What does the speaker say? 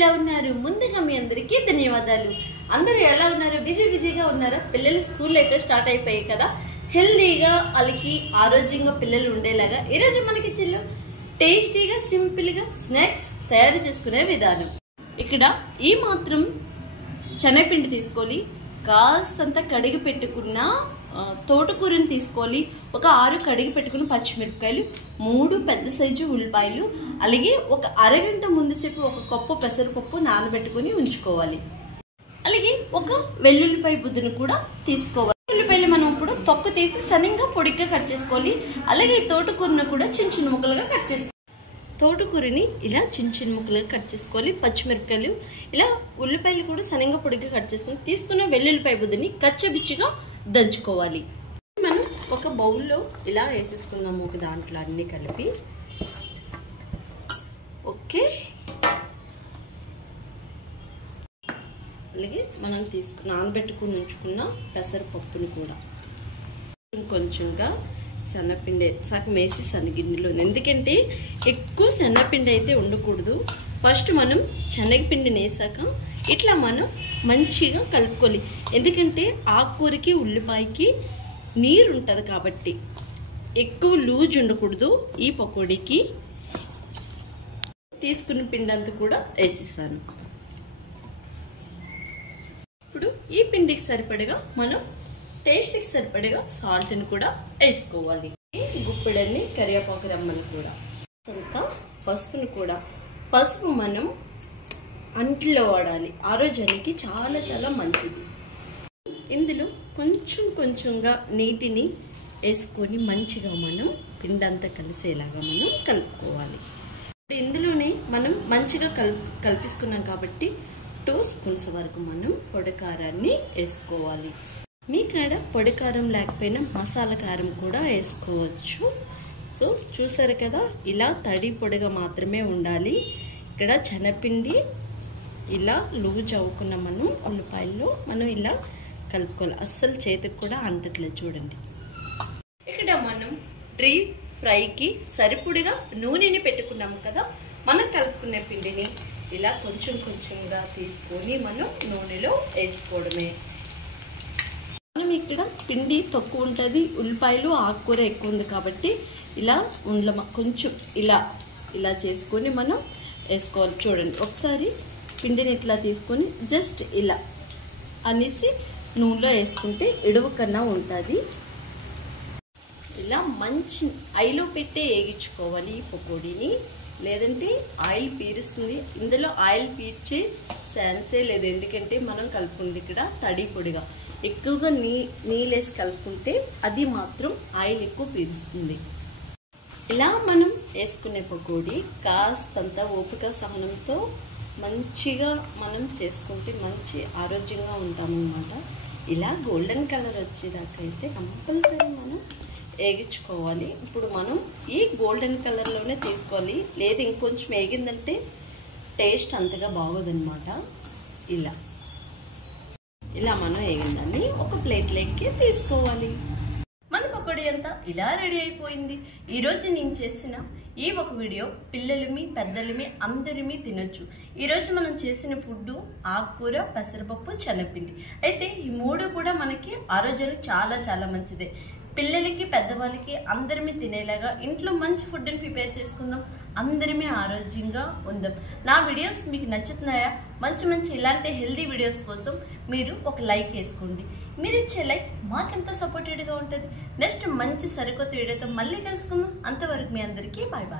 ఎలా ఉన్నారు? ముందుగా మీ అందరికీ ధన్యవాదాలు. అందరూ ఎలా ఉన్నారు? బిజీగా ఉన్నారా? పిల్లలు స్కూల్ అయితే స్టార్ట్ అయిపోయాయి కదా. హెల్దీగా అలికి ఆరోగ్యంగా పిల్లలు ఉండేలాగా ఈరోజు మనకి చిల్లు టేస్టీగా సింపుల్ గా స్నాక్స్ తయారు చేసుకునే విధానం. ఇక్కడ ఈ మాత్రం శనగపిండి తీసుకొని కాస్తంత కడిగి పెట్టుకున్న తోటకూరని తీసుకోవాలి. ఒక 6 కడిగి పెట్టుకున్న పచ్చిమిరపకాయలు, 3 పెద్ద సైజు ఉల్లిపాయలు, అలాగే ఒక అరగంట ముందు సేపు ఒక కప్పు పెసరపప్పు నానబెట్టుకుని ఉంచుకోవాలి. అలాగే ఒక వెల్లుల్లిపాయ బుద్దును కూడా తీసుకోవాలి. ఉల్లిపాయలు మనం ఇప్పుడు తొక్క తీసి సన్నంగా పొడిగ్గా కట్ చేసుకోవాలి. అలాగే తోటకూరను కూడా చిన్న చిన్న ముక్కలుగా కట్ చేసుకోవాలి. తోటకూరని ఇలా చిన్న చిన్న ముక్కలుగా కట్ చేసుకోవాలి. పచ్చిమిరపకాయలు ఇలా ఉల్లిపాయలు కూడా సన్నంగా పొడిగ్గా కట్ చేసుకొని తీసుకున్న వెల్లుల్లిపాయ బుద్దని కచ్చబిచ్చిగా దంచుకోవాలి. మనం ఒక బౌల్లో ఇలా వేసేసుకుందాము. ఒక దాంట్లో అన్ని కలిపి అలాగే మనం నానబెట్టుకుని ఉంచుకున్న పెసరపప్పుని కూడా కొంచెంగా శనగపిండి సగం వేసి శనగిన్నెలో, ఎందుకంటే ఎక్కువ శనగపిండి అయితే ఉండకూడదు. ఫస్ట్ మనం శనగపిండిని వేసాక ఇట్లా మనం మంచిగా కలుపుకోవాలి. ఎందుకంటే ఆకుకూరకి ఉల్లిపాయకి నీరు ఉంటుంది కాబట్టి ఎక్కువ లూజ్ ఉండకూడదు. ఈ పకోడీకి తీసుకున్న పిండి అంతా కూడా వేసేసాను. ఇప్పుడు ఈ పిండికి సరిపడగా మనం టేస్ట్కి సరిపడగా సాల్ట్ని కూడా వేసుకోవాలి. గుప్పెడన్ని కరివేపాకు రమ్మని కూడా అంతా పసుపుని కూడా. పసుపు మనం అంట్లో వాడాలి. ఆరోగ్యానికి చాలా చాలా మంచిది. ఇందులో కొంచెంగా నీటిని వేసుకొని మంచిగా మనం పిండి అంతా కలిసేలాగా మనం కలుపుకోవాలి. ఇప్పుడు ఇందులోనే మనం మంచిగా కలిపేసుకున్నాం కాబట్టి 2 స్పూన్స్ వరకు మనం పొడి కారాన్ని వేసుకోవాలి. మీ కాడ పొడి కారం లేకపోయినా మసాలా కారం కూడా వేసుకోవచ్చు. సో చూసారు కదా, ఇలా తడి పొడిగా మాత్రమే ఉండాలి. ఇక్కడ శనగపిండి ఇలా లూజ్ అవ్వకుండా మనం ఉల్లిపాయల్లో మనం ఇలా కలుపుకోవాలి. అస్సలు చేతికి కూడా అంటట్లేదు చూడండి. ఇక్కడ మనం డీప్ ఫ్రైకి సరిపడిగా నూనెని పెట్టుకున్నాము కదా. మనం కలుపుకునే పిండిని ఇలా కొంచెంగా తీసుకొని మనం నూనెలో వేసుకోవడమే. మనం ఇక్కడ పిండి తక్కువ ఉంటుంది, ఉల్లిపాయలు ఆకుకూర ఎక్కువ ఉంది కాబట్టి ఇలా కొంచెం ఇలా చేసుకొని మనం వేసుకోవాలి. చూడండి, ఒకసారి పిండిని ఇట్లా తీసుకొని జస్ట్ ఇలా అనేసి నూనెలో వేసుకుంటే ఇడవకన్నా ఉంటుంది. ఇలా మంచి ఆయిల్లో పెట్టే వేగించుకోవాలి ఈ పకోడీని, లేదంటే ఆయిల్ పీరుస్తుంది. ఇందులో ఆయిల్ పీర్చే ఛాన్సే లేదు, ఎందుకంటే మనం కలుపుకుంది ఇక్కడ తడి పొడిగా. ఎక్కువగా నీళ్ళేసి కలుపుకుంటే అది మాత్రం ఆయిల్ ఎక్కువ పీరుస్తుంది. ఇలా మనం వేసుకునే పకోడీ కాస్తంత ఓపిక సహనంతో మంచిగా మనం చేసుకుంటే మంచి ఆరోగ్యంగా ఉంటామన్నమాట. ఇలా గోల్డెన్ కలర్ వచ్చేదాకా అయితే కంపల్సరీ మనం వేగించుకోవాలి. ఇప్పుడు మనం ఈ గోల్డెన్ కలర్లోనే తీసుకోవాలి, లేదు ఇంకొంచెం వేగిందంటే టేస్ట్ అంతగా బాగోదన్నమాట. ఇలా మనం వేగిందాన్ని ఒక ప్లేట్లోకి తీసుకోవాలి. మన పకోడీ అంతా ఇలా రెడీ అయిపోయింది. ఈరోజు నేను చేసిన ఈ ఒక వీడియో పిల్లలమి పెద్దలమి అందరిమీ తినొచ్చు. ఈరోజు మనం చేసిన ఫుడ్ ఆకుకూర, పెసరపప్పు, శనగపిండి. అయితే ఈ 3 కూడా మనకి ఆరోగ్యానికి చాలా చాలా మంచిదే. పిల్లలకి పెద్దవాళ్ళకి అందరిమీ తినేలాగా ఇంట్లో మంచి ఫుడ్ని ప్రిపేర్ చేసుకుందాం, అందరిమీ ఆరోగ్యంగా ఉందాం. నా వీడియోస్ మీకు నచ్చుతున్నాయా? మంచి ఇలాంటి హెల్దీ వీడియోస్ కోసం మీరు ఒక లైక్ వేసుకోండి. మీరు ఇచ్చే లైక్ మాకెంతో సపోర్టివ్గా ఉంటుంది. నెక్స్ట్ మంచి సరికొత్త వీడియోతో మళ్ళీ కలుసుకుందాం. అంతవరకు మీ అందరికీ బాయ్.